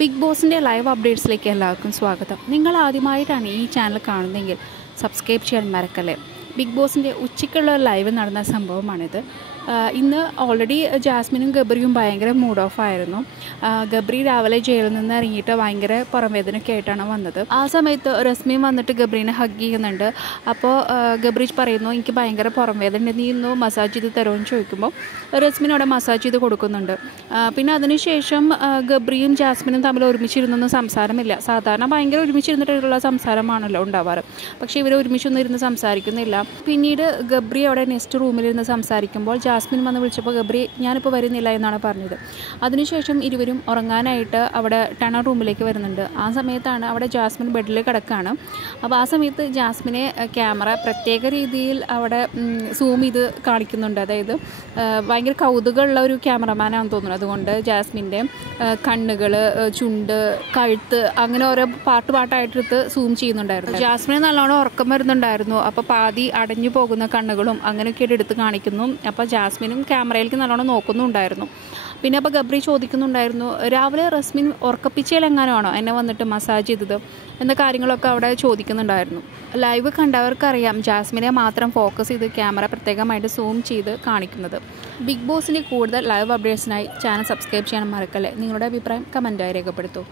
Big ബോസിൻ്റെ live അപ്ഡേറ്റ്സിലേക്ക് എല്ലാവർക്കും സ്വാഗതം. നിങ്ങൾ ആദ്യമായിട്ടാണ് ഈ ചാനൽ കാണുന്നതെങ്കിൽ സബ്സ്ക്രൈബ് ചെയ്യാൻ മറക്കല്ലേ. ബിഗ് ബോസിൻ്റെ ഉച്ചയ്ക്കുള്ള ലൈവ് നടന്ന സംഭവമാണിത്. ഇന്ന് ഓൾറെഡി ജാസ്മിനും ഗബ്രിയും ഭയങ്കര മൂഡ് ഓഫ് ആയിരുന്നു. ഗബ്രി രാവിലെ ജയിലിൽ നിന്ന് ഇറങ്ങിയിട്ട് ഭയങ്കര പുറംവേദനയൊക്കെ ആയിട്ടാണ് വന്നത്. ആ സമയത്ത് റസ്മിൻ വന്നിട്ട് ഗബ്രീനെ ഹഗ് ചെയ്യുന്നുണ്ട്. അപ്പോൾ ഗബ്രി പറയുന്നു, എനിക്ക് ഭയങ്കര പുറംവേദന, നീ ഇന്ന് മസാജ് ചെയ്ത് തരുമെന്ന് ചോദിക്കുമ്പോൾ റസ്മിൻ അവിടെ മസാജ് ചെയ്ത് കൊടുക്കുന്നുണ്ട്. പിന്നെ അതിനുശേഷം ഗബ്രിയും ജാസ്മിനും തമ്മിൽ ഒരുമിച്ചിരുന്നൊന്നും സംസാരമില്ല. സാധാരണ ഭയങ്കര ഒരുമിച്ചിരുന്നിട്ടുള്ള സംസാരമാണല്ലോ ഉണ്ടാവാറ്. പക്ഷേ ഇവർ ഒരുമിച്ചൊന്നും ഇരുന്ന് സംസാരിക്കുന്നില്ല. പിന്നീട് ഗബ്രി അവിടെ നെക്സ്റ്റ് റൂമിലിരുന്ന് സംസാരിക്കുമ്പോൾ ജാസ്മിൻ വന്ന് വിളിച്ചപ്പോൾ ഗബ്രി ഞാനിപ്പോൾ വരുന്നില്ല എന്നാണ് പറഞ്ഞത്. അതിനുശേഷം ഇരുവരും ഉറങ്ങാനായിട്ട് അവിടെ ടണർ റൂമിലേക്ക് വരുന്നുണ്ട്. ആ സമയത്താണ് അവിടെ ജാസ്മിൻ ബെഡിൽ കിടക്കുകയാണ്. അപ്പോൾ ആ സമയത്ത് ജാസ്മിനെ ക്യാമറ പ്രത്യേക രീതിയിൽ അവിടെ സൂം ചെയ്ത് കാണിക്കുന്നുണ്ട്. അതായത് ഭയങ്കര കൗതുകമുള്ള ഒരു ക്യാമറമാനാണെന്ന് തോന്നുന്നു. അതുകൊണ്ട് ജാസ്മിൻ്റെ കണ്ണുകൾ, ചുണ്ട്, കഴുത്ത് അങ്ങനെ ഓരോ പാട്ടായിട്ടെടുത്ത് സൂം ചെയ്യുന്നുണ്ടായിരുന്നു. ജാസ്മിന് നല്ലോണം ഉറക്കം വരുന്നുണ്ടായിരുന്നു. അപ്പോൾ പാതി അടഞ്ഞു പോകുന്ന കണ്ണുകളും അങ്ങനെയൊക്കെ എടുത്ത് കാണിക്കുന്നു. അപ്പോൾ ജാസ്മിനും ക്യാമറയിലേക്ക് നല്ലോണം നോക്കുന്നുണ്ടായിരുന്നു. പിന്നെ അപ്പോൾ ഗബ്രി ചോദിക്കുന്നുണ്ടായിരുന്നു, രാവിലെ റസ്മിൻ ഉറക്കപ്പിച്ചയിലെങ്ങാനാണോ എന്നെ വന്നിട്ട് മസാജ് ചെയ്തത് എന്ന കാര്യങ്ങളൊക്കെ അവിടെ ചോദിക്കുന്നുണ്ടായിരുന്നു. ലൈവ് കണ്ടവർക്കറിയാം ജാസ്മിനെ മാത്രം ഫോക്കസ് ചെയ്ത് ക്യാമറ പ്രത്യേകമായിട്ട് സൂം ചെയ്ത് കാണിക്കുന്നത്. ബിഗ് ബോസിൻ്റെ കൂടുതൽ ലൈവ് അപ്ഡേറ്റ്സിനായി ചാനൽ സബ്സ്ക്രൈബ് ചെയ്യാൻ മറക്കല്ലേ. നിങ്ങളുടെ അഭിപ്രായം കമൻറ്റായി രേഖപ്പെടുത്തൂ.